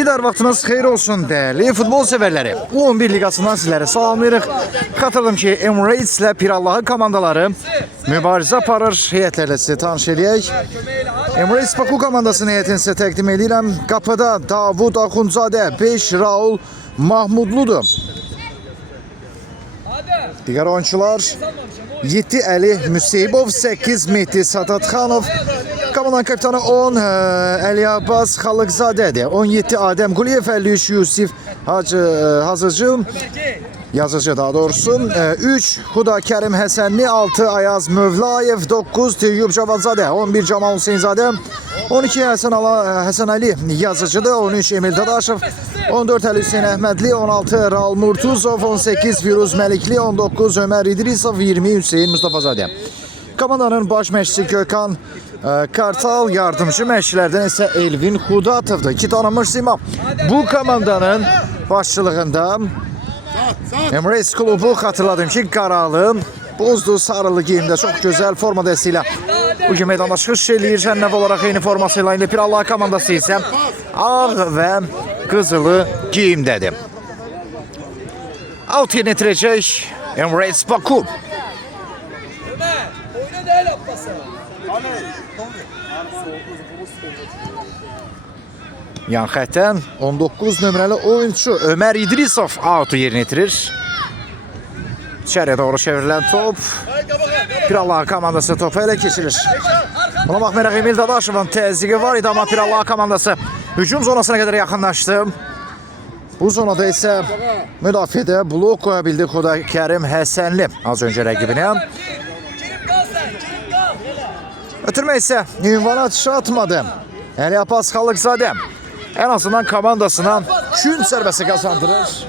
Bir daha vaxtınız xeyir olsun değerli futbol severleri. U11 ligasından sizlere salamlayırıq. Xatırladım ki Emirates ile Pirallahı komandaları mübarizə aparır. Heyətlərlə sizi tanış edək. Emirates Baku komandasının heyətini sizə təqdim edirəm. Qapıda Davud Axundzadə, 5 Raul Mahmudludur. Diğer oyuncular 7 Ali Müseybov, 8 Mehdi Sadatxanov. Komandanın kapitanı 10 Ali Abbas Xalıqzadədir. 17 Adem Quliyev, 53 Yusif Hazırcı. Yazıcı daha doğrusu. 3 Huda Kerim Həsənli, 6 Ayaz Mövlayev, 9 Teyyub Cavadzadə, 11 Camal Hüseynzadə, 12 Həsən Ali yazıcıdır, 13 Emil Dadaşov, 14 Ali Hüseyn Əhmədli, 16 Raul Murtuzov, 18 Firuz Məlikli, 19 Ömər İdrisov, 20 Hüseyin Mustafazadə. Komandanın baş məşqçisi Gökhan Kartal, yardımcı məşqçilərdən isə Elvin Xudatovdur. 2 tanınmış sima bu komandanın başçılığında. Emirates klubu, hatırladım ki qaralı, bozdu, sarılı geyimdə çox gözəl forma dəstəyilə bu gün meydanda çıxış eləyir. Cənnəv olaraq eyni formasıyla indi Pirallahı komandası isə ağ və qızılı geyimdədir. Out yerinə itirəcək Emirates Baku. Yan xətdən 19 nömrəli oyuncu Ömər İdrisov out yerinə itirir. İçəriyə doğru çevrilən top. Pirallahı komandası topu elə keçirir. Buna baxmayaraq Emil Dadaşovun təzyiqi var idi, amma Pirallahı komandası hücum zonasına qədər yaxınlaşdı. Bu zonada isə müdafiədə blok qoya bildi Huda Kerim Həsənli az öncə rəqibinə. Ötürmə isə ünvana atmadı. Ali Abbas Xalıqzadə en azından komandasına gün zərbəsi kazandırır.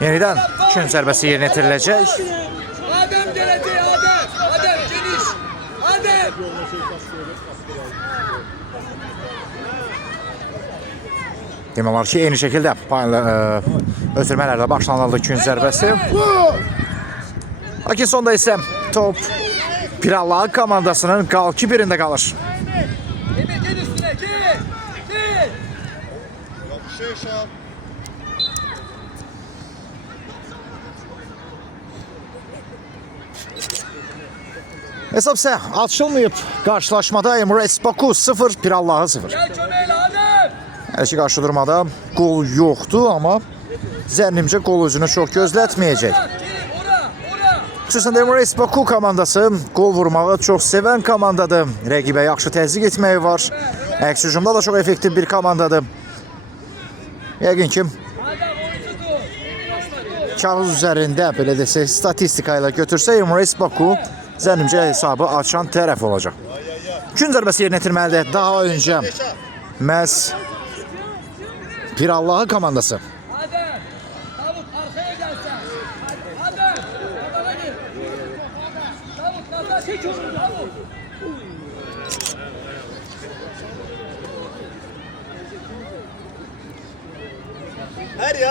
Yeniden gün zərbəsi yerinə itiriləcək. Adem gələcək, Adem geniş. Adem. Demək olar ki, eyni şəkildə ötürmələrlə başlanıldı gün zərbəsi. Lakin sonda isə top Pirallahı komandasının qalki birində qalır. Emir gel üstüne, gel. Hesab isə açılmayıb. Qarşılaşmada Emirates Baku 0, Pirallahı 0. Gel kömeyle Adem. Hələ ki, qarşı durmada qol yoxdur, amma zənnimcə qol özünü çox gözlətməyəcək. Xüsusən Emirates Baku komandası qol vurmağı çox sevən komandadır. Rəqibə yaxşı təzyiq etməyi var. Əks hücumda da çox effektiv bir komandadır. Yəqin ki, kağız üzərində belə desək, statistika ilə götürsə Emirates Baku zənnimcə hesabı açan tərəf olacaq. Gün zərbəsi yerinə itirməlidir. Daha öncə məhz Pirallahı komandası.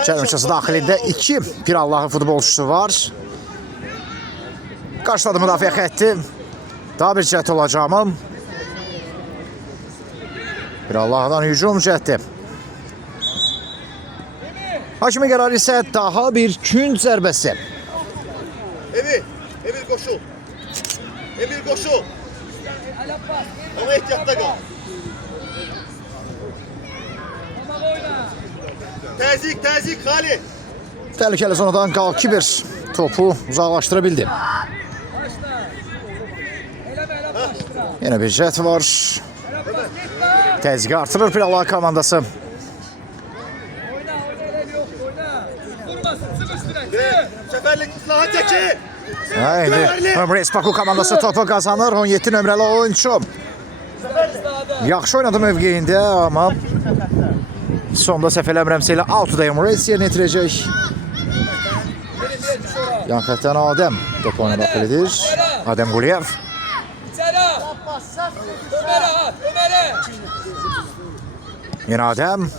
Çərmişası daxilində 2 Pirallahı futbolçusu var. Qarşıladı müdafiə xətti. Daha bir cəhət olacağımı. Pirallahdan hücum cəhəti. Hakimi qərarı isə daha bir gün zərbəsi. Emir koşul. Emir koşul. Ama ehtiyatta kal. Təzik Xali. Təhlükəli zonadan qalki bir topu uzaqlaşdıra bildi. Yenə bir cəhət var. Təzyiqi artırır Pirallahı komandası. Seferlik ıslahat çeki. Emirates Baku komandası topu kazanır. 17 nömrəli oyuncu. Yaxşı oynadı mövqeyində, amma sonda səhv eləmirəmsə ilə Altuda Emirates yerinə itirəcək. Yan xətdən Adem topu oyuna daxil edir. Adem Quliyev. Yenə Adem.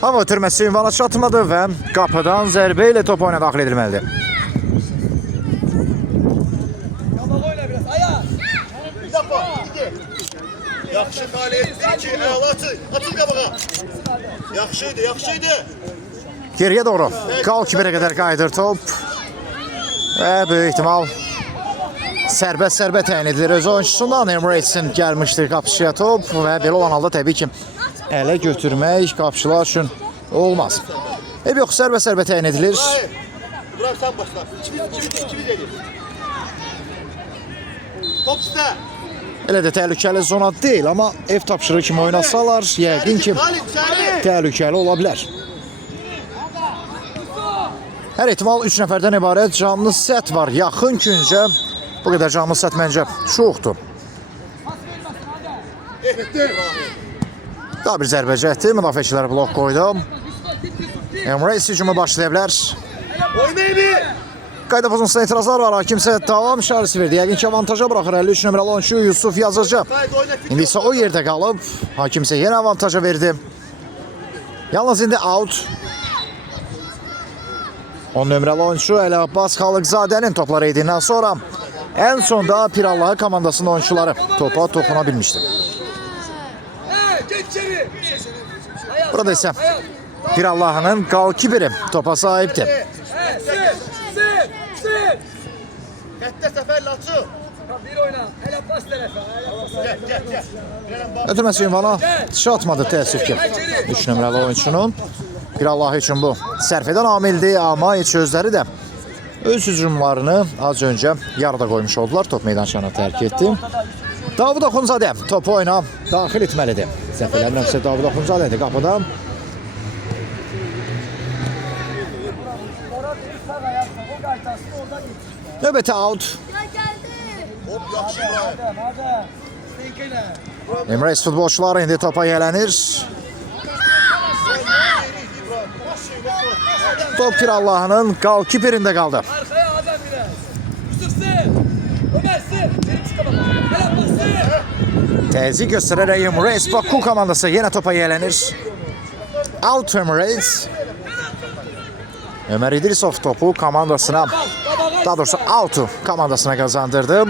Hava ötürməsi ünvana çatmadı və qapıdan zərbə ilə top oyuna daxil edilməlidir. Yaxşı Xali. 1-2. Əla atın. Atın qabağa. Yaxşıydı, yaxşıydı. Geriyə doğru. Qalkibirə qədər qayıdır top. Və böyük ehtimal sərbəst təyin edilir öz oyuncusundan. Emiratesin gəlmişdir qapıçıya top və belə olan halda təbii ki ələ götürmək qapıçılar üçün olmaz. Yox, sərbəst təyin edilir. Buram sen başla. İkimiz edir. Top sizdə. Elə də təhlükəli zona deyil, amma ev tapşırığı kimi oynasalar, yəqin ki Xali içəri. təhlükəli ola bilər. Hər ehtimal 3 nəfərdən ibarət canlı set var. Yaxın küncə bu qədər canlı set məncə çoxdur. Daha bir zərbə cəhdi, müdafiəçilər blok qoydu. Emirates hücumu başlaya bilər. Oynayın. Qayda pozuntusuna etirazlar var. Hakim isə davam işarəsi verdi. Yəqin ki avantaja buraxır 53 nömrəli oyunçu Yusuf Yazıcı. Haydi oyna. İndi isə o yerdə qalıb. Hakim isə yenə avantaja verdi. Yalnız indi out. 10 nömrəli oyunçu Əli Abbas Xalıqzadənin topları edindən sonra ən sonda Pirallahı komandasının oyunçuları topa toxuna bilmişdi. Geç içeri. Burada isə Pirallahının qalkibiri topa sahibdir. Sil. Xəttə səfərlə açı. Bir oyna. El Abbas tərəfə. Gəl. Ötürməsi ünvana çatmadı təəssüf ki 3 nömrəli oyunçunun. Pirallah üçün bu sərf edən amildir, amma heç özləri də öz hücumlarını az öncə yarıda qoymuş oldular. Top meydançanı tərk etdi. Davud Oxunzadə topu oyuna daxil etməlidir. Səhv eləmirəmsə Davud Oxunzadə idi qapıdan. Növbəti out. Hop yaxşı İbrahim. Emirates futbolçuları indi topa yələnir. Top Pirallahının qalkibirində qaldı. Arkaya Adem biraz. Yusuf sil. Ömer sil. Geri çık baba. El Abbas sil. Təzyiq göstərərək Emirates Baku komandası yenə topa yələnir. Out Emirates. Ömer İdrisov topu komandasına, daha doğrusu out'u komandasına kazandırdı.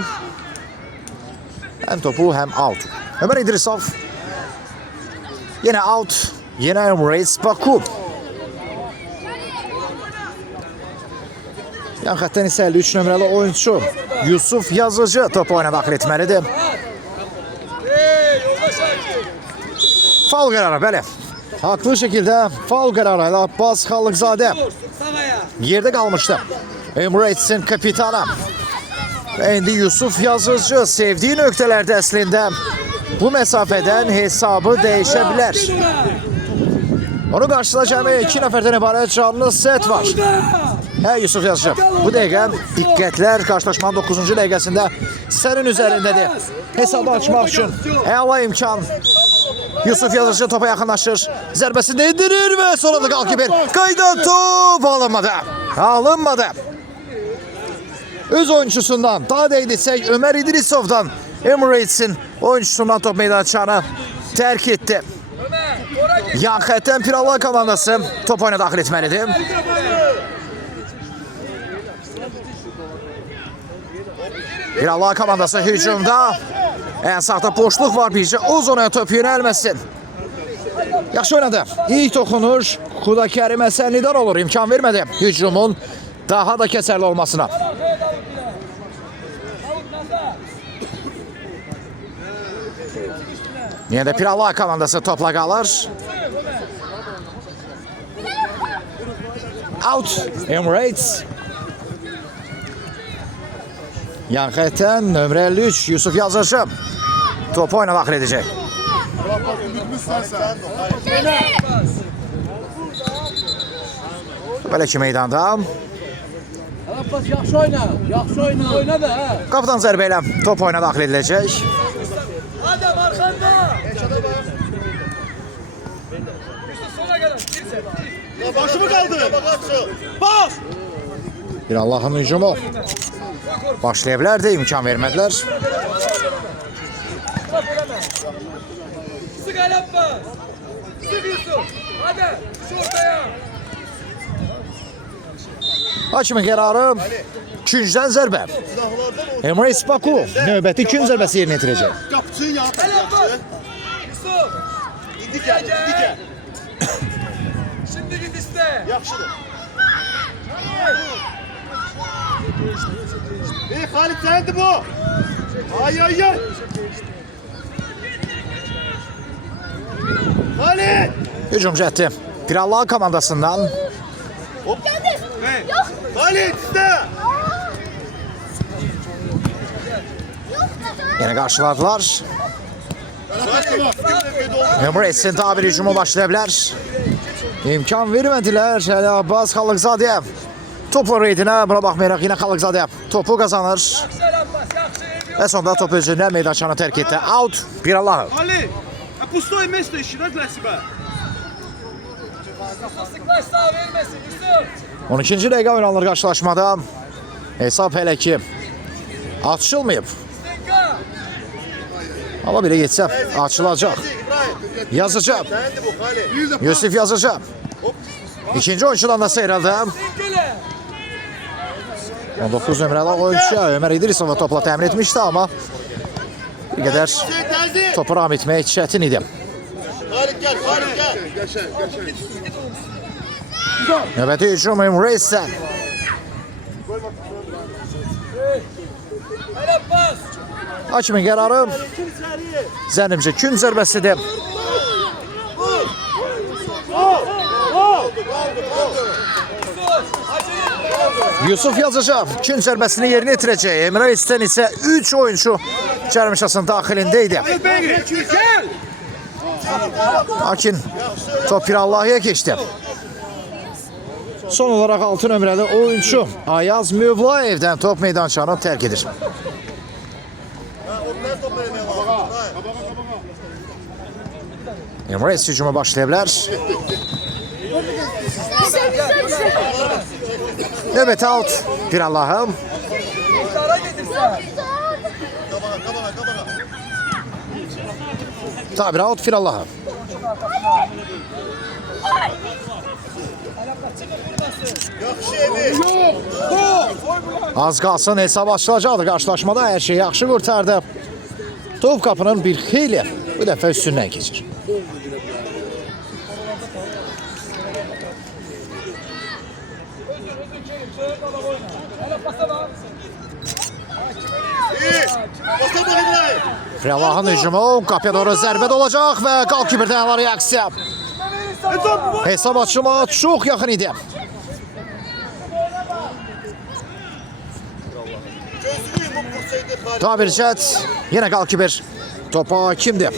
Hem topu hem out'u. Ömer İdrisov. Yine out. Yine Emirates Baku. Yan xəttən isə 53 nömrəli oyuncu Yusuf Yazıcı topu oyuna daxil etməlidir. Yoldaş Akif. Faul qərarı, bəli. Haqlı şəkildə faul qərarı ilə Abbas Xalıqzadə Savaya. yerdə qalmışdı. Emirates'in kapitanı. Və indi Yusuf Yazıcı sevdiyi nöqtələrdə əslində bu məsafədən hesabı dəyişə bilər. Onu qarşısında cəmi 2 nəfərdən ibarət canlı set var. Hə Yusuf Yazıcı, bu dəqiqə diqqətlər qarşılaşmanın 9-cu dəqiqəsində sənin üzərindədir. Hesabı açmaq üçün əla imkan. Yusuf Yazıcı topa yaxınlaşır. Zərbəsində indirir və sonra da qalkibir. Qayda top alınmadı. Alınmadı. Öz oyuncusundan, daha da edilsək Ömer İdrisov'dan Emirates'in oyuncusundan top meydançanı tərk etdi. Ömer. Ora git. Yan xəttən Pirallah komandası top oyuna daxil etməlidir. Pirallah komandası hücumda. Ən sağda boşluq var, bircə o zonaya top yönəlməsin. Yaxşı oynadı. İlk toxunuş Xuda Kərim Əsənlidən olur. İmkan vermədi hücumun daha da kəsərli olmasına. Yenə də Pirallah komandası topla qalır. Out Emirates. Yan xəttən nömrə 53 Yusuf Yazıcı topu oyuna daxil edəcək. Belə ki meydanda Abbas yaxşı oyna. Yaxşı oyna. Oyna da ha. qapıdan zərbə ilə top oyuna daxil ediləcək. Adem arkanda. Yusuf sola gel. Gir sen. Başı mı kaldı? Baş! Bir Allah'ın hücumu başlaya bilər də imkan vermədilər. Sık El Abbas. Sık Yusuf. Adem. Şu ortaya. Hakimin qərarı küncdən zərbə. Silahlardan o Emirates Baku növbəti gün zərbəsi yerinə yetirəcək. kapçıyı El Abbas. Dikə, dikə. Şimdi git iste. Yaxşıdır. Xalit səndir bu. Ay ay ay. Xalit. Hücum cəhdi Pirallahı komandasından. Xalit sizdə. Yine karşıladılar. Xalit. Emre'sin daha bir hücumu başlayabilir. İmkan vermediler. Əli Abbas Xalıqzadə. Topu reydinə buna baxmayaraq yine Xalıqzadə topu kazanır. Yaxşı Abbas, yaxşı. Ve sonunda top özündən meydançanı terk etti. Out Pirallahı. Ali, a pustое место ищи, да, для себя? Sıklaş sağ vermesin Yusuf. 12-ci dəqiqə oynanır qarşılaşmada. Hesab hələ ki açılmayıb. Stenka. Ama belə getsə açılacaq. İbrahim. Yazacaq. Səndir bu Xalit. Yusuf yazacaq. İkinci oyuncudan da seyrəldi. Stenkele. 19 nömrəli oyuncu Ömer İdrisova topla təmin etmişdi ama bir qədər Təzdir. topu ram etmək çətin idi. Xalit gəl, Xalit gəl. Növbəti hücum Emre isə El Abbas. hakimin qərarı zənnimcə gün zərbəsidir. Yusuf yazacaq. Gün zərbəsini yerinə yetirəcək. Emre İstən isə 3 oyuncu cərmişasının daxilində idi. Gel! Lakin top Pirallahıya keçdi. Son olarak 6 nömrəli oyuncu Ayaz Mövlayevdən top meydançanı tərk edir. Ondan top verməyə lazım. Emre hücuma başlayabilir. Növbəti out Pirallahı. İktara getirsen. Tabir out Pirallahı. Yaxşı evi. Az qalsın hesab açılacaqdı qarşılaşmada. Hər şey yaxşı qurtardı. Top kapının bir xeyli bu dəfə üstündən keçir. El Abbas'a bak. İyi. Basa bak İbrahim. Pirallahın hücumu qapıya doğru zərbə olacaq və qalkibirdən var reaksiya. Hesab açılmağa çox yaxın idi. Gözünü yumup vursaydı Xalit. Tabir cəhd yenə qalkibir. Topa kimdir?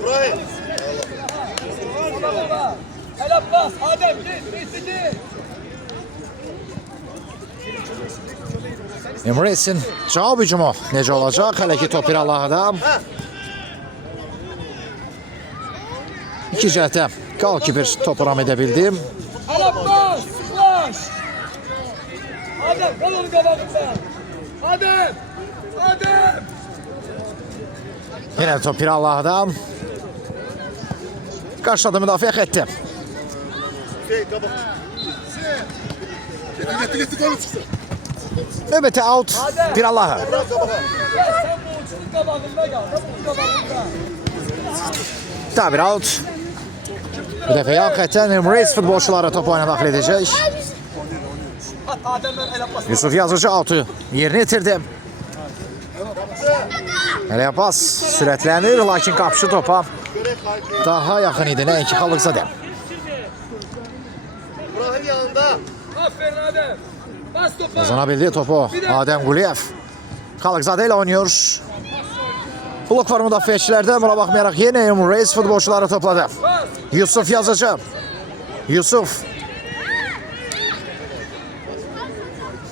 İbrahim. El Abbas. Adem git. Git. Emre'sin cavab hücumu necə olacaq? Hələ ki top Pirallahıda. İki cəhətə qalkibir topu ram edə bildi. El Abbas. Sıklaş. Adem kal onun kabağından. Adem. Yenə top Pirallahıda. Qarşıladı müdafiə xətti. Şey kabak. Növbəti out Pirallahı. Bırak kabağa. Gel sen bu uçunun kabağında kal. Bu kabağında. Tabir out. Bu dəfə yan xəttən Emre's futbolçuları top oyuna daxil edəcək. Adem'den El Abbas. Yusuf Yazıcı out'u yerinə yetirdi. Əli Abbas sürətlənir, lakin qapışı topa Görek Xalit. daha yaxın idi, nəinki Xalıqzadə. İbrahim yanında. Aferin Adem. Bas topa. Kazana bildiği topu Adem Quliyev. Xalıqzadə ilə oynuyor. Blok var müdafiəçilərdə, buna baxmayaraq yenə Emre's futbolçuları topladı. Bas. Yusuf Yazıcı. Yusuf.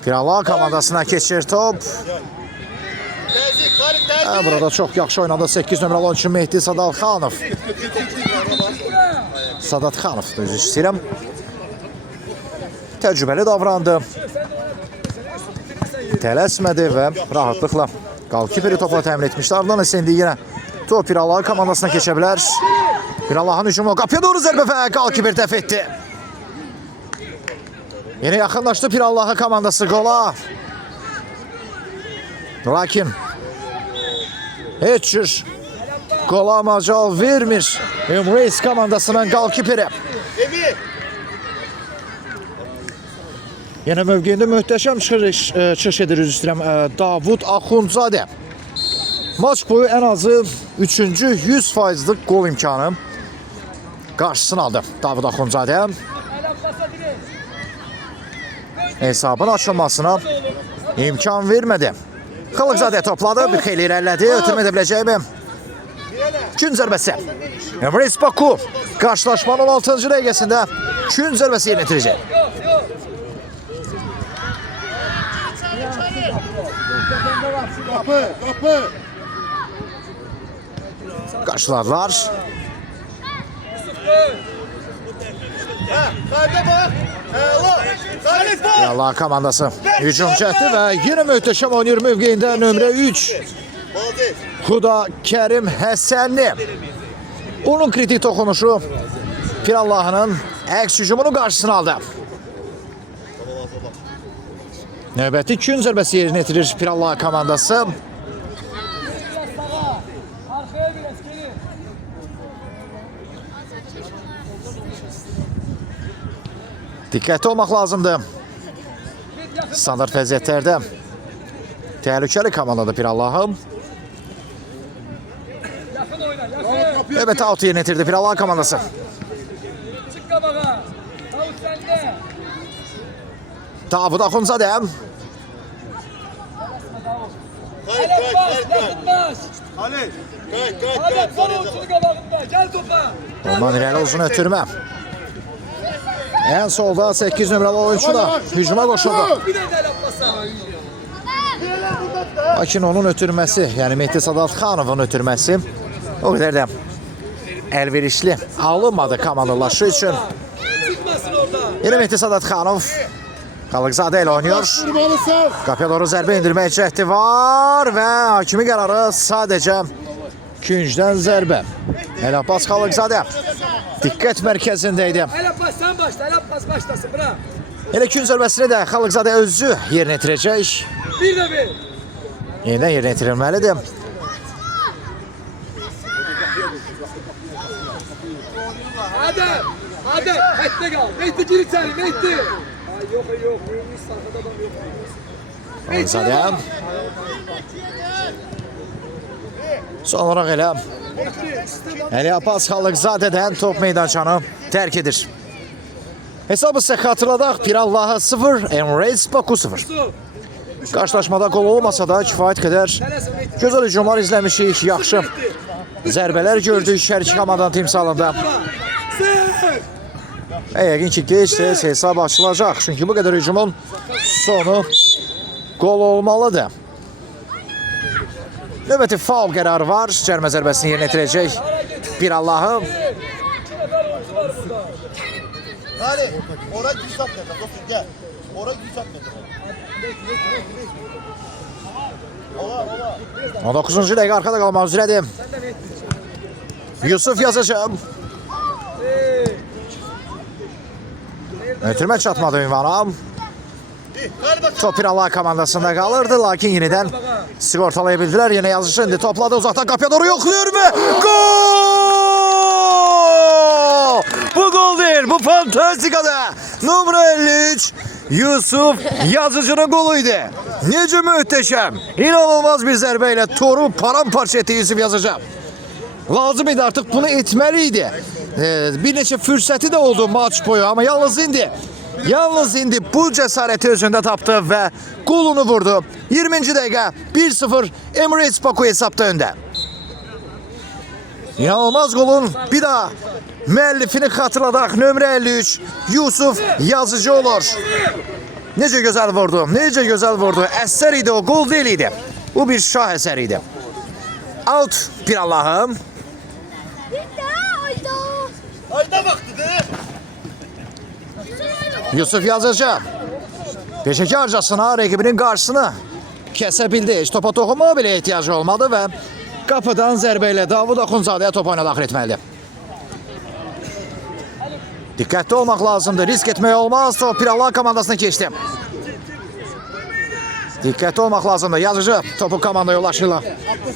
Pirallah komandasına keçir top. Terzi. Xalit terzi. Burada çok yaxşı oynadı 8 nömrəli oyuncu Mehdi Sadalxanov. Sadatxanov, özür istəyirəm. Təcrübəli davrandı. Tələsmədi və rahatlıqla qalkiperi topla təmin etmişdi. Ardından isə indi yenə top Pirallah komandasına keçə bilər. Pirallahın hücumu qapıya doğru zərbə və qalkiper dəf etdi. Yine yaxınlaşdı Pirallahı komandası qola. Lakin heç cür Qola macal vermir. Emirates komandasının qalkiperi. Emir. Yenə mövqeyində möhtəşəm çıxış edir, üzr istəyirəm, Davud Axundzadə. Maç boyu ən azı 3-cü 100%'lik gol imkanı qarşısını aldı Davud Axundzadə. Hesabın açılmasına imkan vermədi. Xalıqzadə topladı, bir xeyli irəlilədi, ötürmə edə biləcəkmi? Gün zərbəsi. Emirates Baku qarşılaşmanın 16-cı dəqiqəsində gün zərbəsi yerinə yetirəcək. Kapı. Qarşıladılar. Kayda bak. Salih bak. Allah komandası hücum cəhdi və yenə möhtəşəm oynayır mövqeyində nömrə 3. Vazir. Xuda Kərim Həsənli. Onun kritik toxunuşu Pirallahının əks hücumunu qarşısına aldı. Növbəti gün zərbəsi yerinə yetirir Pirallah komandası. Arkaya biraz gelin. Diqqətli olmaq lazımdır. Standart vəziyyətlərdə təhlükəli komandadır Pirallahım. Yakın oyna, yakın. Növbəti out yerinə yetirdi Pirallah komandası. Çık kabağa. Tavuk sende. Davud Axundzadə. Alet bas, yakın bas. Ali. Alet sol uçunu kabağında. Gel topa. Ondan irəli uzun ötürmə. Ən solda 8 nömrəli oyuncu da hücuma qoşuldu. Bir de alet basa. Lakin onun ötürməsi, yəni Mehdi Sadatxanovun ötürməsi o qədər də əlverişli alınmadı komandaları üçün. Çıkmasın orada. Yine Mehdi Sadatxanov Xalıqzadə ilə oynuyor. Qapıya doğru zərbə indirmək cəhdi var və hakimi qərarı sadəcə küncdən zərbə. El Abbas Xalıqzadə diqqət mərkəzində idi. Alet bas sen başla. Alet bas başlasın. Bırak. Elə gün zərbəsini də Xalıqzadə özü yerinə yetirəcək. Bir de bir. Yeniden yerinə yetirilməlidir. Adem. Adem. Mehdi kal. Mehdi gir içeri. Mehdi. Ay yok yok. Yunus arkada adam yok. Xalıqzadə. Son olaraq elə El Abbas Xalıqzadədən top meydançanı tərk edir. Hesabı sizə xatırladaq. Pirallahı 0, Emirates Baku 0. Qarşılaşmada qol olmasa da kifayət qədər gözəl hücumlar izləmişik, yaxşı zərbələr gördük şərik komandanın timsalında. Yəqin ki, gec-tez hesab açılacaq. Çünki bu qədər hücumun sonu qol olmalıdır. Növbəti faul qərarı var. Cərmə zərbəsini yerinə yetirəcək Pirallahı. Ali. Oraya güç atmayacak. Dostum gel. Oraya güç atmayacak. 19-cu dəqiqə arxada qalmaq üzrədir. Yusuf Yazıcı. Ötürmə çatmadı ünvana. Top Pirallah komandasında qalırdı, lakin yenidən sigortalaya bildilər. Yenə Yazıcı indi topladı, uzaqdan qapıya doğru yoxlayır və gol! Bu gol deyil, bu fantastikadır. Numara 53 Yusuf Yazıcı'nın goluydu. Necə möhtəşəm, inanılmaz bir zərbə ilə toru paramparça etdi Yusuf Yazıcı. Lazım idi, artıq bunu etməli idi. Bir neçə fürsəti də oldu maç boyu, amma yalnız indi bu cəsarəti özündə tapdı və golunu vurdu. 20-ci dəqiqə 1-0 Emirates Baku hesabda öndə. İnanılmaz golun bir daha müəllifini xatırladaq. Nömrə 53 Yusuf Yazıcı olur. Necə gözəl vurdu, necə gözəl vurdu. Əsər idi o, gol deyil idi. Bu bir şah əsəri idi. Out Pirallahım. Ayda baktı de. Yusuf Yazıcı peşəkarcasına rəqibinin qarşısını kəsə bildi. Heç topa toxunmağa belə ehtiyacı olmadı və qapıdan zərbə ilə Davud Axundzadəyə top oyuna daxil etməlidir. Diqqətli olmaq lazımdır, risk etmək olmaz. Top Pirallah komandasına keçdi. Dikkatli olmaq lazımdır. Yazıcı topu komanda yollaşırlar.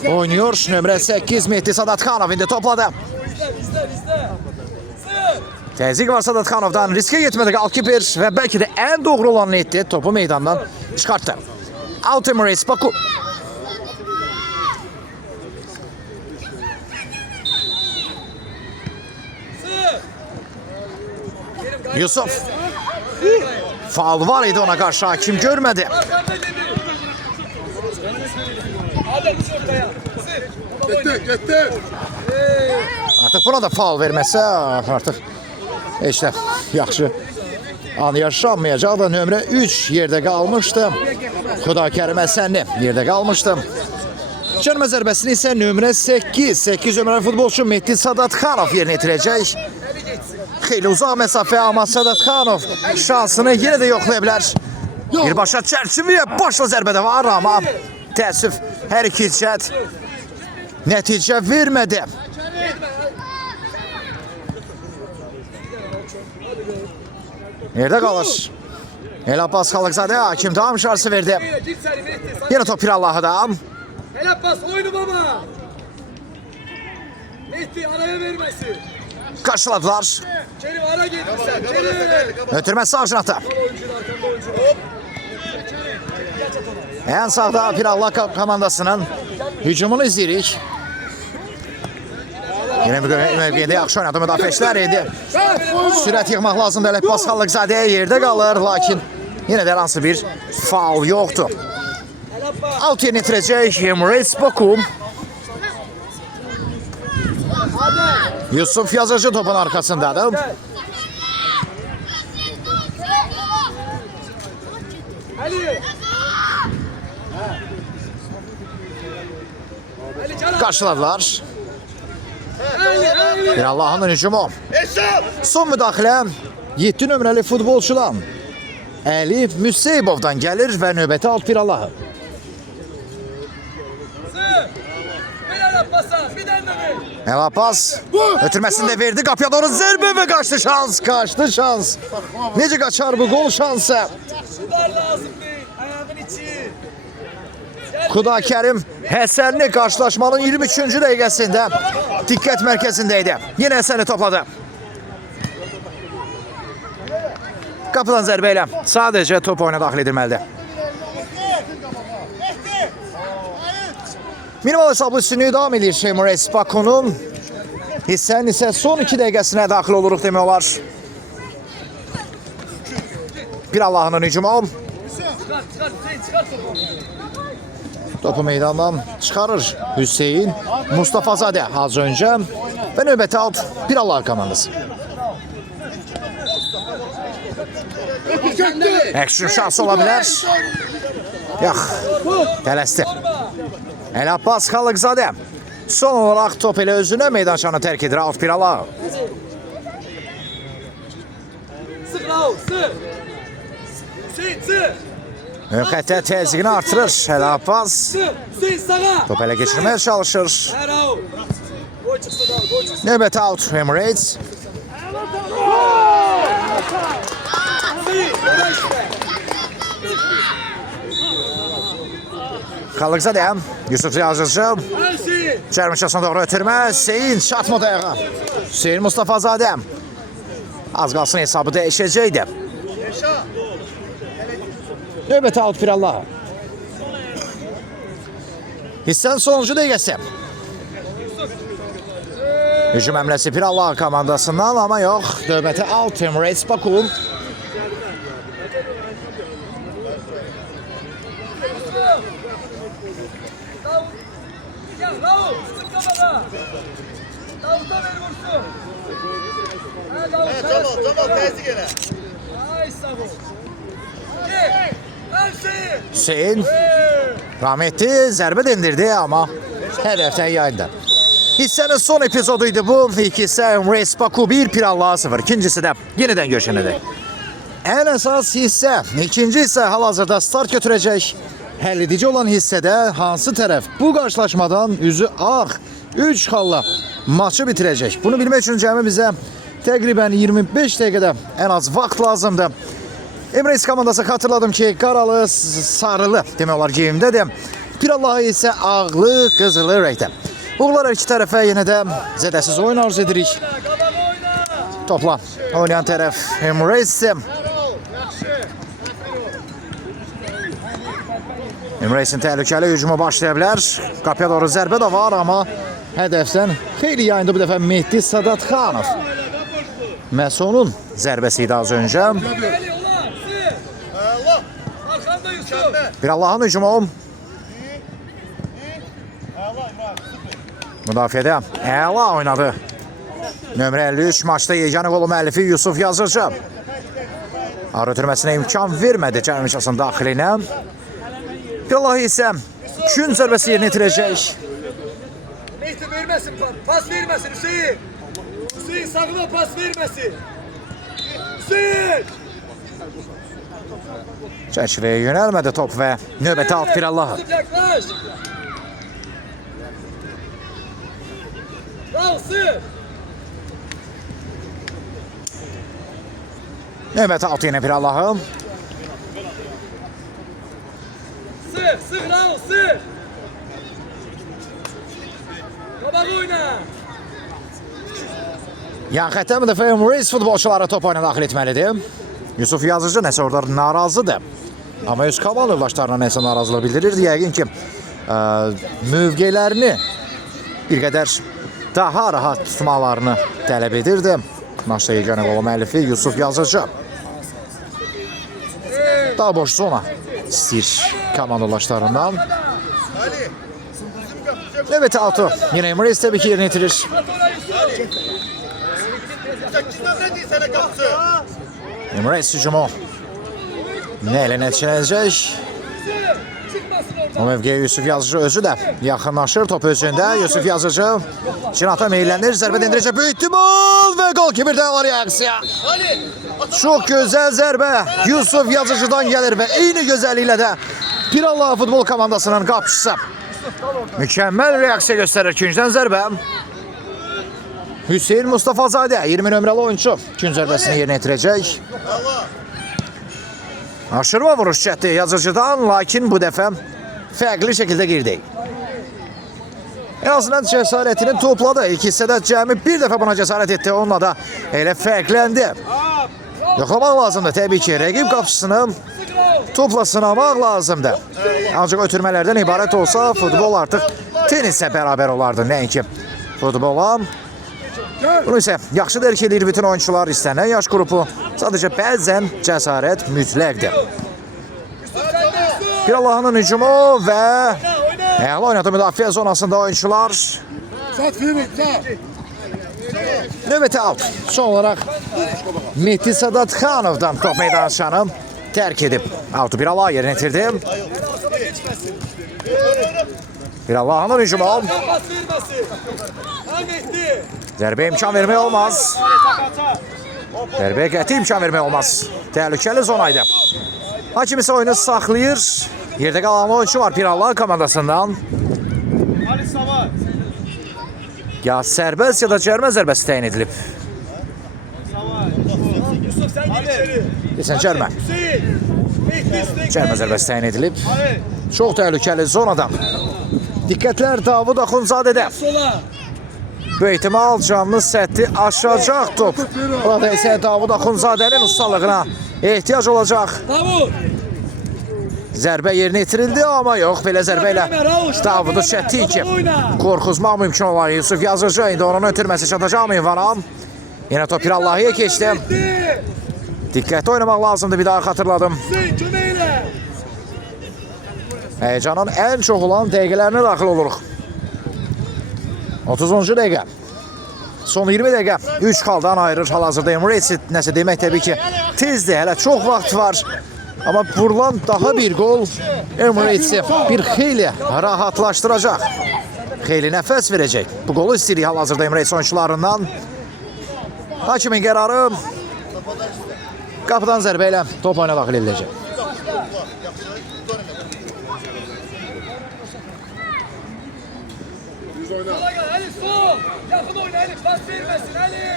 Oynuyor. Nömrə 8 Mehdi Sadatxanov indi topladı. Bizdə. Təzyiq var Sadatxanovdan. Riskə getmədi Alkiper və bəlkə də ən doğru olanını etdi. Topu meydandan çıxartdı. Altimres Baku. Yusuf. Faul var idi ona qarşı. Hakim görmədi. Arkamda dedi. Adem düş ortaya. Getdi. Artıq buna da faul verməsə artıq heç də yaxşı an yaşanmayacaq da nömrə 3 yerdə qalmışdı. Xudakərim Həsənli yerdə qalmışdı. Cərmə zərbəsini isə nömrə 8 nömrəli futbolçu Mehdi Sadatxanov yerinə yetirəcək. Xeyli uzaq məsafə amma Sadatxanov şansını yenə də yoxlaya bilər. Birbaşa çərçivəyə başla zərbədə var amma təəssüf hər iki cəhət nəticə vermədi. Yerdə qalır. El Abbas Xalıqzadə hakim tam şarjı verdi. Gir içeri Mehdi. Yenə top Pirallahıda. Helal pas oyunu baba. Mehdi araya vermesi. Qarşıladılar. Kerim ara gittin sen. Kerim. Ötürmə sağ cinatı. Oyuncu arkamda oyuncu. Ən sağda Pirallah komandasının hücumunu izləyirik. Yenə bir mövqeyində yaxşı oynadı müdafiəçilər idi. Sürət yığmaq lazımdır. El Abbas Xalıqzadə yerdə qalır, lakin yenə də hansı bir faul yoxdur. Alt yerinə itirəcək Emirates Baku. Yusuf Yazıcı topun arkasındadır. Ali. Ali Canan. Qarşıladılar. Ali. Pirallahın hücumu. Hesab. Son müdaxilə 7 nömrəli futbolçudan Əli Müseybovdan gəlir və növbəti alt Pirallahı. Helal Abbas'a. Bir tane ver. El Abbas ötürməsini də verdi. Qapıya doğru zərbə və qaçdı şans. Necə qaçar bu gol şansı? Şular lazım değil. Ayağın içi. Xudakərim Həsənli qarşılaşmanın 23-cü dəqiqəsində diqqət mərkəzində idi. Yenə Həsənli topladı. Qapıdan zərbə ilə sadəcə top oyuna daxil edilməlidir. Minimal hesablı üstünlüyü davam edir Emirates Bakunun. Hissənin isə son 2 dəqiqəsinə daxil oluruq demək olar. Pirallahın hücumu. Çıkart topu. Topu meydandan çıxarır Hüseyin Mustafazadə az öncə və növbəti alt Pirallah komandası. Action şansı ola bilər. Yox, tələsdi. El Abbas Xalıqzadə son olaraq top elə özünə meydançanı tərk edir alt Pirallah. Sık Raul, sık. Sık. Xəttə təzyiqini artırır El Abbas. Sık sağa. Top elə keçirməyə çalışır. Ha Raul. Gol çıksın Raul, gol çıksın. Növbəti out Emirates. Sık, öyle işte. Xalıqzadə Yusuf Yazıcı. Her şeyi. Çərmişəsinə doğru ötürmə. Hüseyin çatmadı ayağa. Hüseyin Mustafazadə. Az qalsın hesabı dəyişəcəkdi. Növbəti out Pirallah. Hissənin sonuncu dəqiqəsi. Hücum əmləsi Pirallah komandasından amma yox. Növbəti out Emirates Baku. Ya Raul, sık kafana. Davut'a ver vursun. Ha Davut, Tamam təzyiq elə. Ay Sabo. Gel. Her şeyi. Hüseyin rahmetli zərbə dendirdi amma hədəfdən yayındı. Hissənin son epizoduydu bu. İlk hissə Emirates Baku 1 Pirallah 0. İkincisi də yenidən görüşənədir. Ən əsas hissə, ikinci hissə hal-hazırda start götürəcək. Həlledici olan hissədə hansı tərəf bu qarşılaşmadan üzü ağ 3 xalla maçı bitirəcək. Bunu bilmək üçün cəmi bizə təqribən 25 dəqiqədə ən az vaxt lazımdır. Emirates komandası xatırladım ki, qaralı, sarılı demək olar geyimdədir. Pirallahı isə ağlı, qızılı rəngdə. Uğurlar hər iki tərəfə yenə də zədəsiz oyun arzu edirik. Topla oynayan tərəf Emirates. Emiratesin təhlükəli hücumu başlaya bilər. Qapıya doğru zərbə də var, amma hədəfdən xeyli yayında bu dəfə Mehdi Sadatxanov. Məhz onun zərbəsi idi az öncə. Pirallahın hücumu. Müdafiədə əla oynadı. Nömrə 53 maçda yeganə qolu müəllifi Yusuf Yazıcı. Arı ötürməsinə imkan vermədi cərimçasının daxilinə. Pirallahı isə gün zərbəsi yerinə itirəcək. Mehdi verməsin, pas verməsin Hüseyin. Hüseyin sağına pas verməsin. Hüseyin! Çərçivəyə yönəlmədi top və növbəti alt Pirallahı. Yaklaş! Kalsın! Növbəti alt yenə Pirallahı. Sık Raul sık! Kabak oyna! Yan xəttə bu dəfə Emirates futbolçuları top oyuna daxil etməlidir. Yusuf Yazıcı nəsə orada narazıdır. Amma öz komanda yoldaşlarına nəsə narazılıq bildirirdi. Yəqin ki, mövqelərini bir qədər daha rahat tutmalarını tələb edirdi. Maçda yeganə qolu müəllifi Yusuf Yazıcı. Daha boş zona istəyir komanda yoldaşlarından. Növbəti altı yenə Emirates təbii ki yerini itirir. Emirates hücumu nə ilə nəticələnəcək? O mövqeyə Yusuf Yazıcı özü də yaxınlaşır top özündə. Yusuf Yazıcı cinata meylənir, zərbə endirəcək böyük ihtimal və qol kimi birdən var reaksiya. Çox gözəl zərbə Yusuf Yazıcıdan gəlir və eyni gözəlliklə də Pirallah futbol komandasının qapıcısı mükəmməl reaksiya göstərir ikincidən zərbə. Hüseyin Mustafazadə 20 nömrəli oyuncu gün zərbəsini yerinə yetirəcək. Aşırma vuruş çəkdi Yazıcıdan, lakin bu dəfə fərqli şəkildə girdi. En azından cəsarətini topladı. İlk hissədə cəmi bir dəfə buna cəsarət etdi. Onunla da elə fərqləndi. Yoxlamaq lazımdır təbii ki. Rəqib qapıcısını topla sınamaq lazımdır. Ancaq ötürmələrdən ibarət olsa futbol artıq tenislə bərabər olardı. Nəinki futbola. Bunu isə yaxşı dərk edir bütün oyuncular, istənilən yaş qrupu. Sadəcə bəzən cəsarət mütləqdir. Pirallahın hücumu və əla oynadı müdafiə zonasında oyuncular. Növbəti alt. Son olaraq Mehdi Sadatxanovdan top meydançanı tərk edib. Altı Pirallah yerinə itirdi. Pirallahın hücumu. Zərbə imkan vermək olmaz. Zərbə qəti imkan vermək olmaz. Təhlükəli zonaydı. Hakim isə oyunu saxlayır. Yerdə qalan oyuncu var Pirallah komandasından. Ya sərbəst ya da cərmə zərbəsi təyin edilib. Desən cərmə. Cərmə zərbəsi təyin edilib. Çox təhlükəli zonadan. Diqqətlər Davud Axundzadədə. Böyük ihtimal canlı səthi aşacaq top. Orada isə Davud Axundzadənin ustalığına ehtiyac olacaq. Zərbə yerinə itirildi, amma yox, belə zərbə ilə Davudu çətdi ki, qorxuzmaq mümkün olan Yusuf Yazıcı. İndi onun ötürməsi çatacaq mı İvana? Yenə top Pirallahıya keçdi. Diqqətli oynamaq lazımdır, bir daha xatırladım. Həyəcanın ən çox olan dəqiqələrinə daxil oluruq. 30-cu dəqiqə. Son 20 dəqiqə 3 xaldan ayırır hal-hazırda Emirates. Nəsə demək təbii ki tezdir, hələ çox vaxt var. Amma vurulan daha bir gol Emirates'i bir xeyli rahatlaşdıracaq. Xeyli nəfəs verəcək. Bu golu istəyirik hal-hazırda Emirates oyuncularından. Hakimin qərarı qapıdan zərbə ilə top oyuna daxil ediləcək. Ali sol! Yakın oyna Ali! Pas vermesin Ali!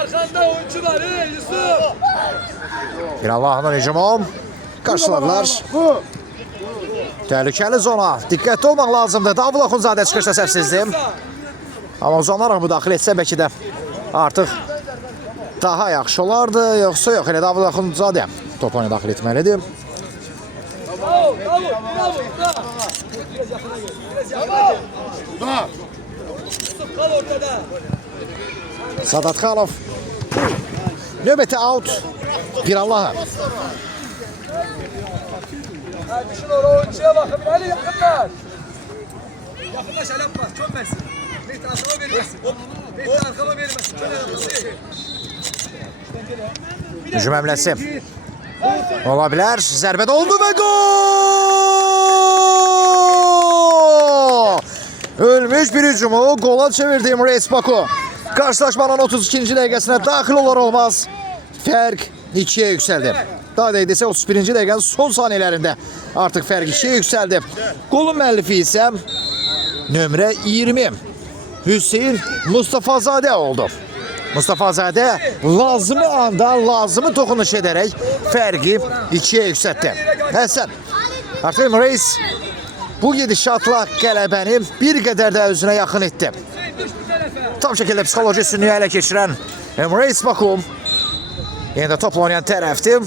Arkanda oyuncu var Yusuf. Pirallahın hücumu qarşıladılar. Təhlükəli zona. Diqqətli olmaq lazımdır. Davul Axundzadə çıxışda səhvsizdir. Amma uzanlaraq müdaxilə etsə bəlkə də artıq daha yaxşı olardı. Yoxsa yox, elə Davul Axundzadə top oyuna daxil etməlidir. Bravo, bravo, bravo. Biraz yakına gel. Yusuf kal ortada. Sadatxanov növbəti out Pirallahı. Düşün oraya oyuncuya bakın. Ali yakınlar. Yakınlaş Ali Abbas. Çömmesin. Mehdi arkama vermesin. Mehdi arkama vermesin. Hücum həmləsi ola bilər. Zərbədə oldu və gol! Ölmüş bir hücumu qola çevirdi Emreis Baku. Qarşılaşmanın 32-ci dəqiqəsinə daxil olar olmaz fərq 2-yə yüksəldi. Daha deyilsə 31-ci dəqiqənin son saniyələrində artıq fərq 2-yə yüksəldi. Qolun müəllifi isə nömrə 20 Hüseyin Mustafazadə oldu. Mustafazadə lazımı anda lazımı toxunuş edərək fərqi 2-yə yüksəltdi. Həsən, artıq Emreis bu gedişatla qələbəni bir qədər də özünə yaxın etdi. Tam şəkildə psixoloji üstünlüyü ələ keçirən Emreis Baku yenə də topla oynayan tərəfdir.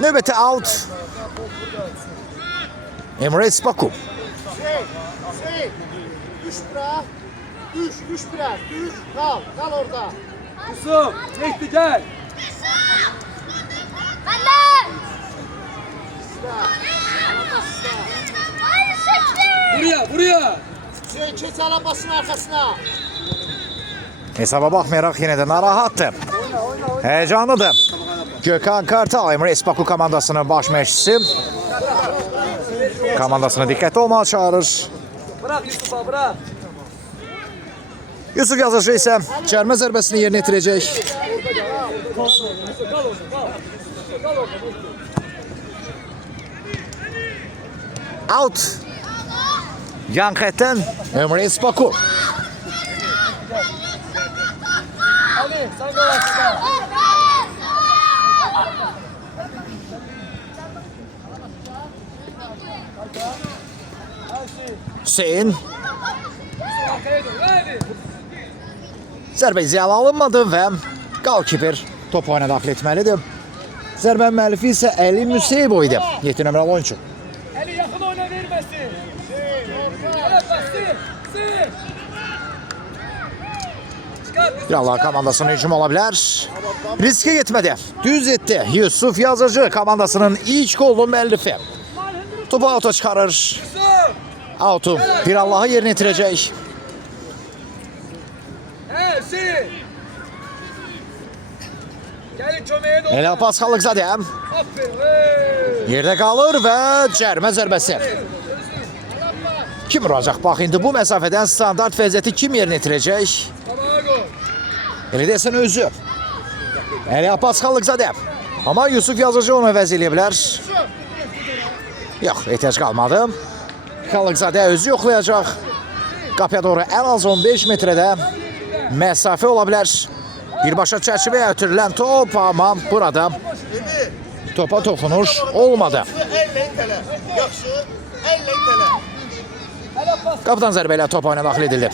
Növbəti out Emreis Baku. Düş bura. Düş biraz. Düş. Kal orada. Yusuf, Mehdi gel. Buraya. Hüseyin keç arabasının arkasına. Hesaba baxmayaraq yenə də narahatdır. Həyecanlıdır. Gökhan Kartal, Emreis Baku komandasının baş məşqçisi. Komandasına diqqətli olmağa çağırır. Bırak Yusuf'a bırak. Yusuf Yazıcı isə cərmə zərbəsini yerinə yetirəcək. Out. Yan xəttdən Emreis Baku. Ali sen de var. Hüseyin. Arkaya dön. Hadi. Zərbə ziyalı alınmadı və qalkiper top oyuna daxil etməlidir. Zərbənin müəllifi isə Əli Müseyibov idi. 7 nömrəli oyuncu. Ali yakın oyna vermesin. Evet bastır. Sır. Çıkar. Pirallah komandasının hücumu ola bilər. Riskə getmədi. Düz etdi. Yusuf Yazıcı komandasının ilk qolunun müəllifi. Topu auta çıxarır. Yusuf. Autu Pirallahı yerinə yetirəcək. Hüseyin. Gelin çömeğe doğru. Elə Pasxallıqzadə Aferin. yerdə qalır və cərmə zərbəsi. Kim vuracaq? Bax, indi bu məsafədən standart vəziyyəti kim yerinə yetirəcək? Tamam gol. Elə desən özü. Elə Pasxallıqzadə. Amma Yusuf Yazıcı onu əvəz eləyə bilər. Yox, ehtiyac qalmadı. Xallıqzadə özü yoxlayacaq. Qapıya doğru ən az 15 metrədə məsafə ola bilər. Birbaşa çərçivəyə ötürülən top, amma burada topa toxunuş olmadı. Əlləyin tələ. Yaxşı. Əlləyin tələ. Qapıdan zərbə ilə top oyuna daxil edildi.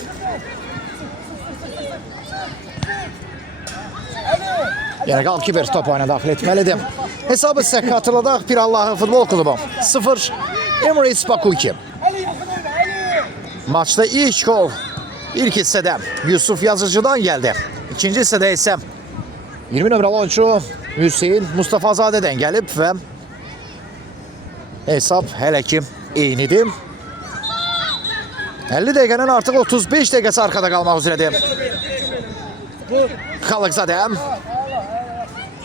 Yəni qalkiper top oyuna daxil etməlidir. Hesabı sizə xatırladaq, Pirallahı Futbol Klubu 0, Emreis Baku 2. Maçda ilk gol ilk hissədə Yusuf Yazıcıdan gəldi. İkinci hissədə isə 20 nömrəli oyuncu Hüseyin Mustafazadədən gəlib və hesab hələ ki eynidir. 50 dəqiqənin artıq 35 dəqiqəsi arkada qalmaq üzrədir. Xallıqzadə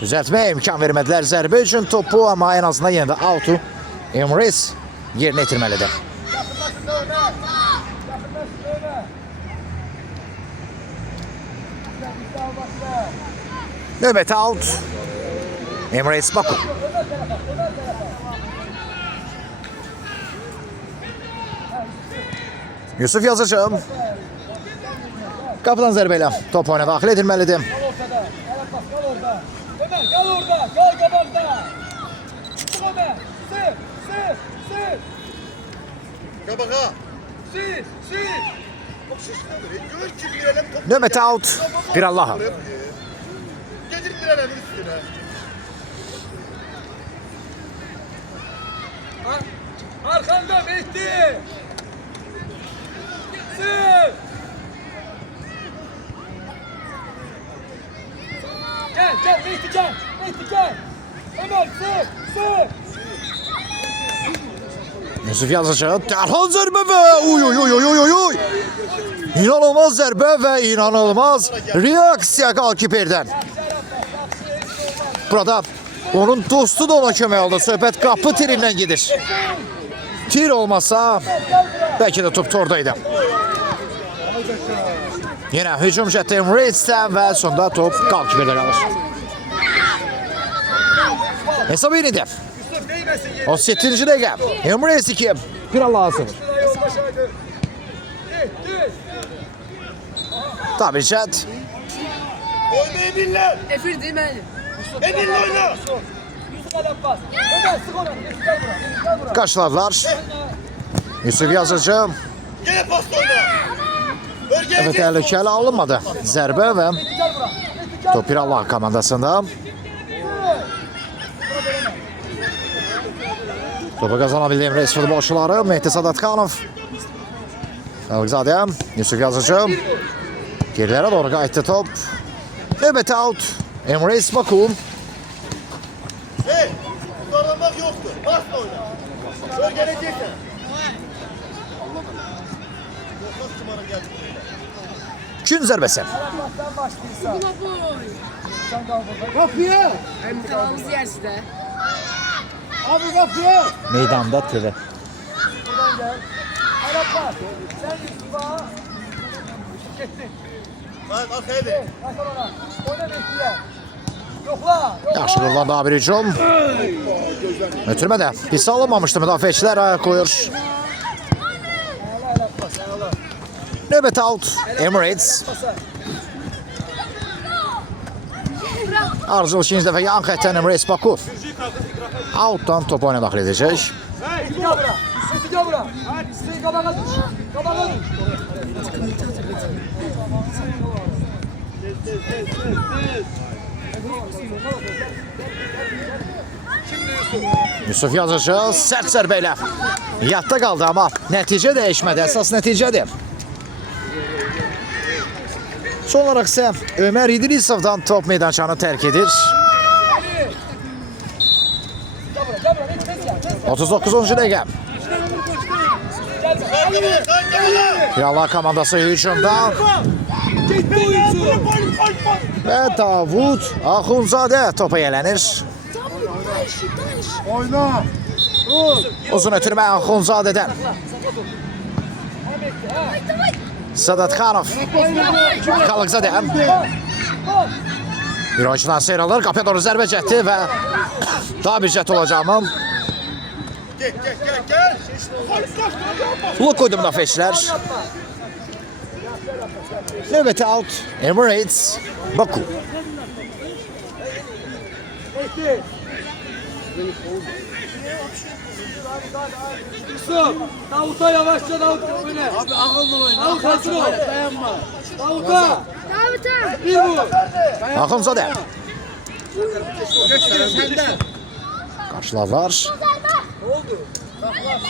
düzəltməyə imkan vermədilər zərbə üçün topu, amma en azından yenə də autu Emreis yerinə yetirməlidir. Növbəti out Emreis Baku. Yusuf Yazıcı. Qapıdan zərbə ilə top oyuna daxil edilməlidir. Kal ortada. Ayak bas, kal orada. Ömer kal orada. Kal kabakta. Çık Ömer. Sır. Sır. Sır. Qabağa. Sır. Sır. Bak şişinə verin. Gör ki bir eləm top. Növbəti out. Bir Allah'a. Gedir bir eləmin üstünə. Arkanda Mehdi. Sır. Gel gel Mehdi gel. Mehdi gel. Ömer sır. Sır. Yusuf Yazıcı dərhal zərbə və uy. İnanılmaz zərbə və inanılmaz reaksiya qalkiperdən. Burada onun dostu da ona kömək oldu. Söhbət qapı tirindən gedir. Tir olmasa bəlkə də top tordaydı. Yenə hücum cəhdi Emirates-dən və sonda top qalkiperdə qalır. Hesab yenidir. Yusuf değmesin yere. 37-ci dəqiqə. Emirates 2. Bir Allah alsın. Şuraya yoldaşaydı. Düz. Tabii cəhd. Oynayın billər. Efir değil mi? Eminlə oyna. Yusuf adam bas. Ömer sık onu. Mehdi gel buraya. Mehdi gel buraya. Qarşıladılar. Yusuf Yazıcı. Yenə pasta oyna. Bölgəyə Evet, təhlükəli alınmadı. Zərbə və Mehdi gel buraya. Mehdi gel. top bir Allah komandasında. Topu qazanabildi Emirates futbolçuları. Mehdi Sadatxanov. Əlizadə, Yusuf Yazıcı. Gerilərə doğru qayıtdı top. Növbəti out. Emirates Baku. Hey, zorlamaq yoxdur. Pasta oyna. Bölgələyəcəksən. Yoxlaq tumarım gəldi. Gün zərbəsi. Sen başlıyorsan. Sen kal burada. Kapıya. Kanalımız yer sizde. Abi kapıya. Meydanda TV. Buradan gel. Arap bas. Sen Yusuf'a. Gittin. Lan arkaya ver. Yakal ona. Oyna Mehdi'ye. Yokla. Yaxşı quruldan daha bir hücum. Ötürmə də pis alınmamışdı. Müdafiəçilər ayaq qoyur. Hala bas. Hala. Növbəti out. Emirates. Basa. Arzul ikinci dəfə yan xəttən Emirates Baku. Outdan top oyuna daxil edəcək. Mehdi gel buraya. Mehdi gel buraya. Sen kabağa düş. Kabağa düş. Yusuf Yazıcı sərt zərbə ilə yadda qaldı, amma nəticə dəyişmədi. Əsas nəticədir. Son olaraq isə Ömər İdrisovdan top meydançanı tərk edir. Gel buraya. Gel buraya. Mehdi tez gel. Tez gel. 39-cu dəqiqə. Qabağa. Yallah komandası hücumda Gitti oyuncu. və Davud Axundzadə topa yələnir. Oyna. Uzun ötürmə Axundzadədən. Sadatxanov. Xalıqzadə. Bir oyuncudan sıyrılır. Qapıya doğru zərbə cəhdi və daha bir cəhd olacağımı. Gəl. Blok qoydu müdafiəçilər. Növbəti out. Emirates Baku. Mehdi. Yusuf. Davut'a yavaşça Davut öne. Abi ağıllı oyna. Davut hazır ol. Dayanma. Davut'a. Bir vur. Axundzadə. Qarşıladılar.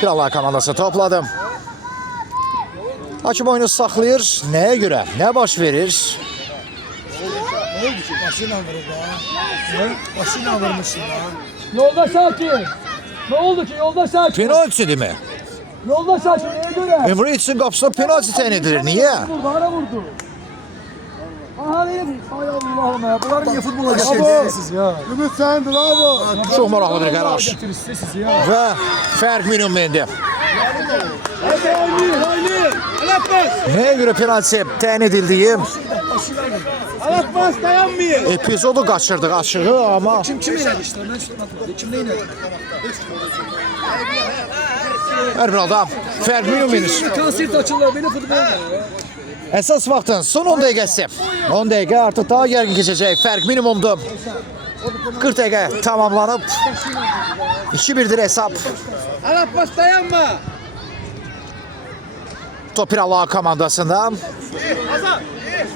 Bir Allah komandası topladı. Hakim oyunu saxlayır. Nəyə görə? Nə baş verir? Yolda Şakir. Ne oldu ki yolda Şakir? Penaltidir mi? Yolda Şakir neye göre? Emirates'in qapısına penalti təyin edilir. Niyə? Vurdu, ara vurdu. Aha değil mi? Ay Allah'ım ya. Bunların niye futbola getirdiniz ya? Ümit sendir abi. Çox maraqlı bir qərar. Getirdiniz ya. Və fərq minimumdur. Nəyə görə penalti təyin edildiyi Ayak bas dayanmayın. epizodu qaçırdıq açığı, amma Kim elədi işte? Ben tutmadım. Kim neyle? Hər bir halda fərq minimum edir. Konsert açılır, belə futbol. Əsas vaxtın son 10 dəqiqəsi. 10 dəqiqə artıq daha gərgin keçəcək. Fərq minimumdur. 40 dəqiqə tamamlanıb. 2-1'dir hesab. Abbas dayanma. Top İrəli komandasında.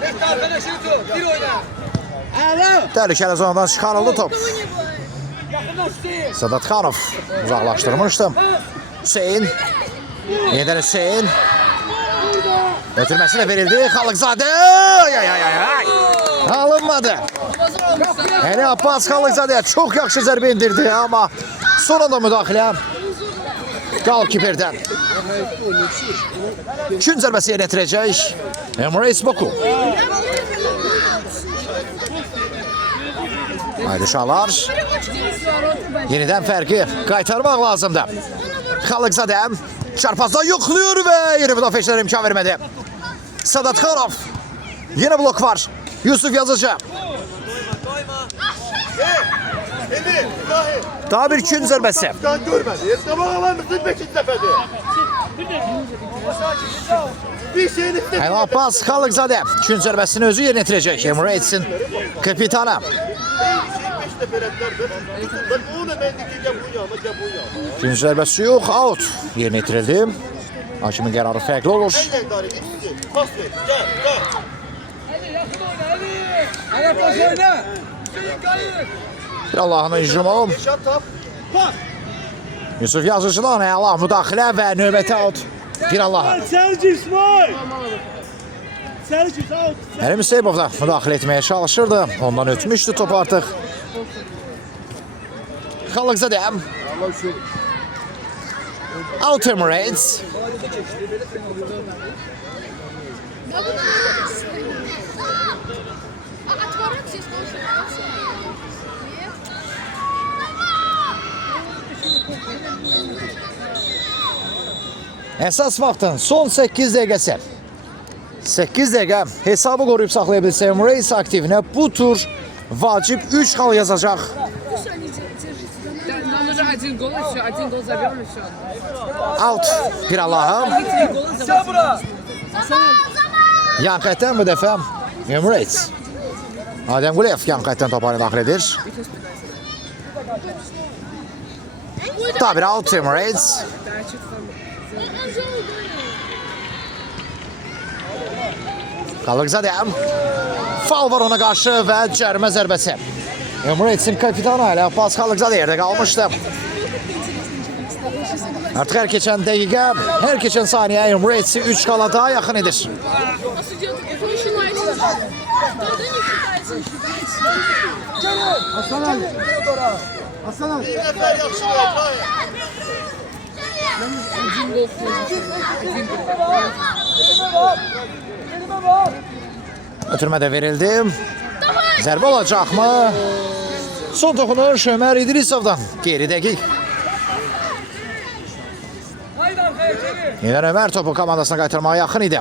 Mehdi arkadaşını tut, bir oyna. Ala. Təhlükəli zonadan çıxarıldı top. Yakınlaş Hüseyin. Sadatxanov uzaqlaşdırmışdı. Hüseyin. Yenidən Hüseyin. Ötürməsi də verildi. Xalıqzadə. Ay. Alınmadı. Yəni Abbas Xalıqzadəyə çox yaxşı zərbə indirdi, amma sonra da müdaxilə qalkiperdən. Üçün zərbəsi yerinə yetirəcək Emre Boku. Haydi uşaqlar. Yenidən fərqi qaytarmaq lazımdır. Xalıqzadə çarpazdan yoxluyur və yeni müdafiəçilərə imkan vermədi. Sadatxanov. Yeni blok var. Yusuf Yazıcı. Emir, İbrahim. Daha bir gün zərbəsi. Kan görmedi. Qabağa var mısın 5-ci dəfədir? Bir şeyin istədi. Əli Abbas Xalıqzadə gün zərbəsini özü yerinə yetirəcək. Emiratesin kapitanı. 5 dəfə elədilər. Ben bunu da ben dikeceğim bu yana. Gün zərbəsi yox, out yerinə yetirildi. Hakimin qərarı fərqli olur. Gel Dari, git bizi. Pas ver. Gel. Ali yakın oyna Ali. Ali pas oyna. Hüseyin kayır. Bir Allah'ın hücumu. Şat tap. Yusuf Yazıcıdan əla müdaxilə və növbəti out. Bir Allah'ın. Selci İsmail. Selci out. Əli Müseybov da müdaxilə etməyə çalışırdı. Ondan ötmüşdü top artıq. Xalıqzadə. Out Emirates. Əsas vaxtın son 8 dəqiqəsi. 8 dəqiqə hesabı qoruyub saxlaya bilsə Emirates aktivinə bu tur vacib 3 xal yazacaq. Нам уже один гол, еще один гол забьем еще. Out bir Allah'ım. Gel bura. Yan xətdən bu dəfə Emirates. Adem Quleyev yan xətdən toparını daxil edir. Daha bir out Emirates. Xalıqzadə. Fal var ona qarşı və cərimə zərbəsi. Emirates'in kapitanı Əli Abbas Xalıqzadə yerdə qalmışdı. Artıq hər keçən dəqiqə, hər keçən saniyə Emirates'i 3 qala daha yaxın edir. Bir nəfər yaxşı İbrahim. Elime var. Ötürmə də verildi. Zərbə olacaqmı? Son toxunuş Ömər İdrisovdan. Geri dəqiq. Haydi arkaya çevir. Yenən Ömər topu komandasına qaytarmağa yaxın idi.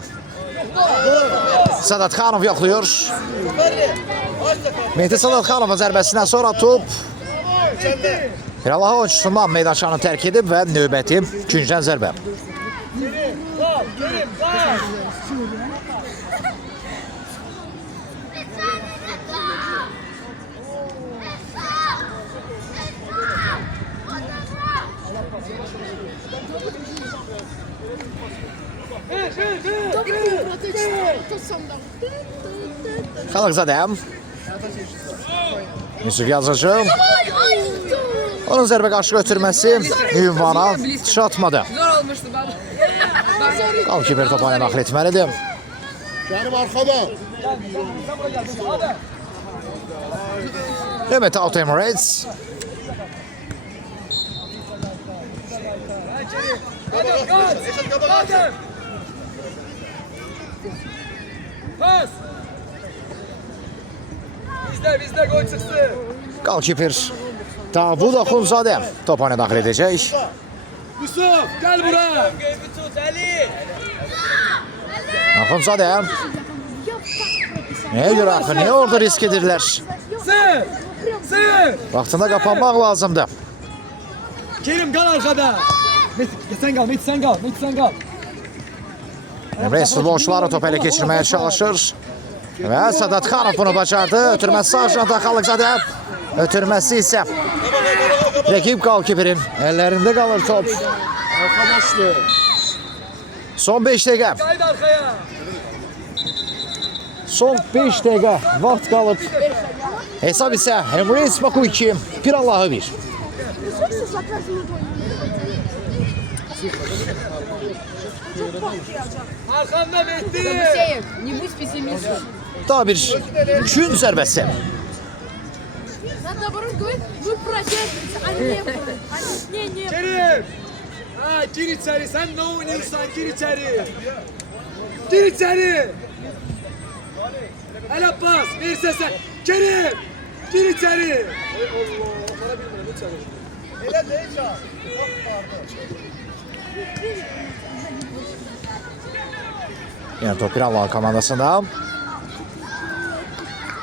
Sadatxanov yoxluyur. Mehdi Sadatxanovun zərbəsindən sonra top Pirallah oyuncusundan meydançanı tərk edib və növbəti güncən zərbə. Kal, Kerim, kal. Xalıqzadə. Yusuf Yazıcı. Onun zərbə qarşı götürməsi ünvana çatmadı. Zor olmuştu ben. Qalkiper topayla daxil etməlidir. Kerim arkada. Növbəti out Emirates. Adem kaç. Adem. Pas. Bizde gol çıksın. Qalkiper Davud Axunzadə topayla daxil edəcək. Yusuf gel buraya. Axunzadə. Nəyə görə axı? Niyə orada risk edirlər? Sır. Sır. Vaxtında qapanmaq lazımdır. Kerim kal arkada. Sen kal, Mehdi sen kal, Mehdi sen kal. Emreis futbolçuları topu ele geçirmeye çalışır. Ve Sadat Xanov bunu bacardı. Ötürmesi Sarjanta Xalıqzadə. Ötürmesi ise rakip golkiperin ellerinde kalır top. Son 5 dakika. Haydi arkaya. Son 5 dakika vaxt qalıb. Hesab ise Emreis Baku 2, Pirallahı 1. Arkanda Mehdi. Алексеев, не будь пессимистом. Daha bir gün zərbəsi. Надо наоборот говорить, вы противницы, а не вы. Не. Kerim. Ha gir içeri. Sen ne oynuyorsan gir içeri. Gir içeri. El Abbas. Verse sen. Kerim. Gir içeri. Yəni top Pirallahı komandasında.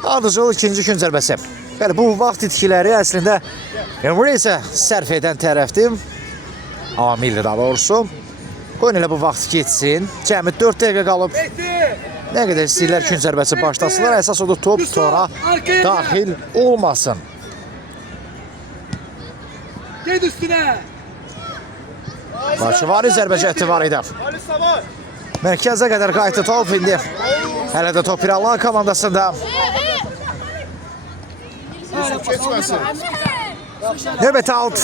Ardıcıl ikinci gün zərbəsi. Bəli, bu vaxt itkiləri əslində Emreisə sərf edən tərəfdir. Amildir daha doğrusu. Qoyun elə bu vaxt geçsin. Cəmi 4 dəqiqə qalıb. Nə qədər istəyirlər gün zərbəsi başlasınlar. Əsas odur top tora daxil olmasın. Gel üstüne. Bakıvari zərbə cəhdi var idi. Mərkəzə qədər qayıtdı top indi. Hələ də top Pirallahı komandasında. Növbəti alt.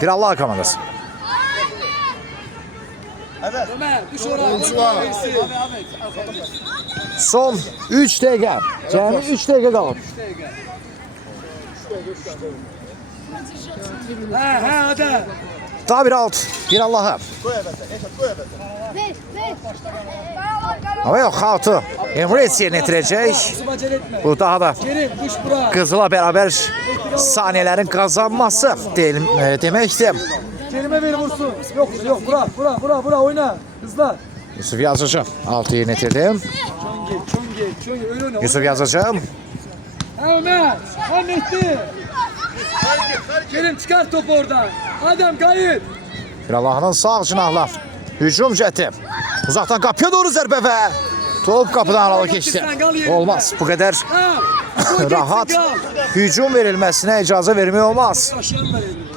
Pirallahı komandası. Ömer düş oraya. Son 3 dəqiqə. Cəmi 3 dəqiqə qalıb. Ha hadi. Daha bir alt. Pirallahı. Ama yok altı. Emreis yerinə itirəcək. Acele etme. Bu daha da Kerim düş buraya. Qızıla beraber saniyelerin kazanması demektir. Kerim'e ver vursun. Yok bura oyna. Hızla. Yusuf Yazıcı altı yerinə itirdi. Çön geç. Öyle oyna. Yusuf Yazıcı. Ha Ömer. Ha Mehdi. Kerim çıkar topu oradan. Adam kayıt. Pirallahının sağ cinahla hücum cəhdi. Uzaqdan qapıya doğru zərbə və top qapıdan aralı keçdi. Olmaz. Bu qədər Ha. rahat hücum verilməsinə icazə vermək olmaz. Aşağı ver elini.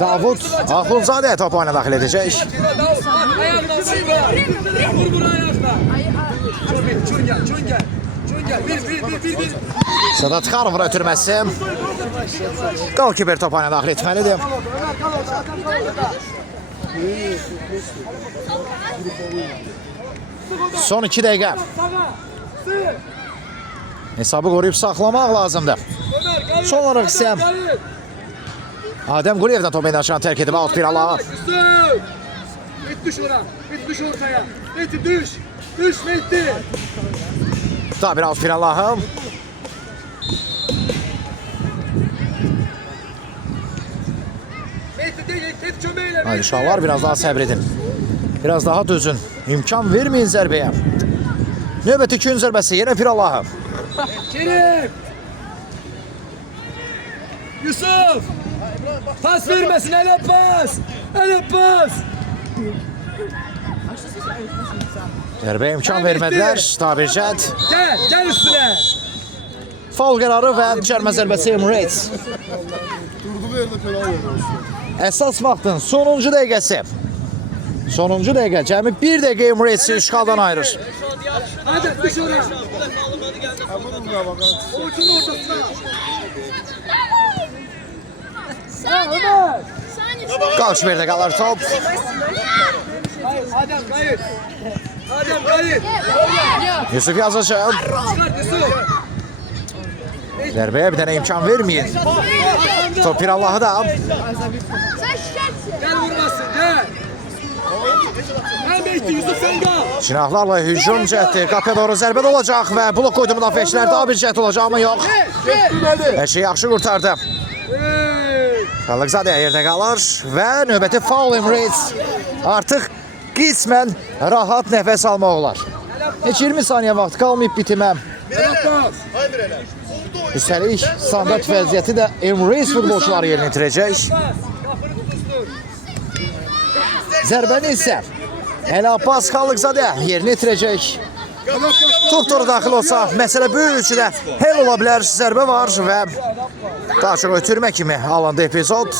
Davud Axundzadə top oyuna daxil edəcək. Ayağından sıyrı. Vur buraya ayakla. Çön gel. Bir. Sadat Xanovun ötürməsi. Golkiper top oyuna daxil etməlidir. Son 2 dəqiqə. Hesabı qoruyub saxlamaq lazımdır. Son olaraq isə Adem Quliyevdən top meydançanı tərk edib out Pirallahı. Mehdi düş oraya. Mehdi düş ortaya. Mehdi düş. Düş Mehdi. Daha bir out Pirallahı. Mehdi değil. Mehdi çömeyle. Haydi uşaqlar biraz daha səbr edin. Biraz daha dözün. İmkan verməyin zərbəyə. Növbəti gün zərbəsi yenə Pirallahı. Kerim. Yusuf. Pas vermesin. El Abbas. Zərbə imkan vermədilər. Tabir cəhd. Gel üstüne. Faul qərarı və cərmə zərbəsi Emreis. Əsas vaxtın sonuncu dəqiqəsi. Sonuncu dəqiqə. Cəmi 1 dəqiqə Emreisi işğaldan ayırır. Hadi düş oraya. Ortun ortasına. Ha Ömer. Qalçverdə qalır top. Adem kayıt. Yusuf Yazıcı. Çıkart Yusuf. Zərbəyə bir dənə imkan verməyin. Top Pirallahı da. Gel vurmasın gel. Gel Mehdi Yusuf sen kal. Cinahlarla hücum cəhdi. Qapıya doğru zərbə də olacaq və blok qoydu müdafiəçilər. Daha bir cəhd olacaq amma yox. Hər şey yaxşı qurtardı. Xalıqzadə yerdə qalır və növbəti faul Emreis artıq qismən rahat nəfəs almaq olar. Heç 20 saniyə vaxt qalmayıb bitimə. Ay Mirələr. Üstəlik, standart vəziyyəti də Emirates futbolçuları yerinə itirəcək. Qapını tutuşdur. Zərbəni isə Əli Abbas Xallıqzadə yerinə itirəcək. Top toru daxil olsa, məsələ böyük ölçüdə hel ola bilər. Zərbə var və daha çox ötürmə kimi alındı epizod.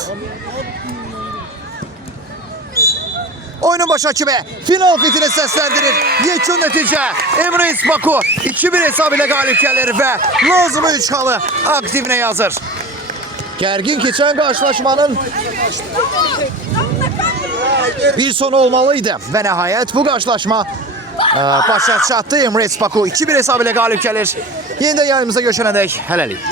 Oyunun başa kimi final fitini səsləndirir. Yekun nəticə Emirates Baku 2-1 hesab ilə qalib gəlir və lazımı 3 halı aktivinə yazır. Gərgin keçən qarşılaşmanın bir sonu olmalıydı və nəhayət bu qarşılaşma başa çatdı. Emirates Baku 2-1 hesab ilə qalib gəlir. Yenidən yayımıza görüşənədək hələlik.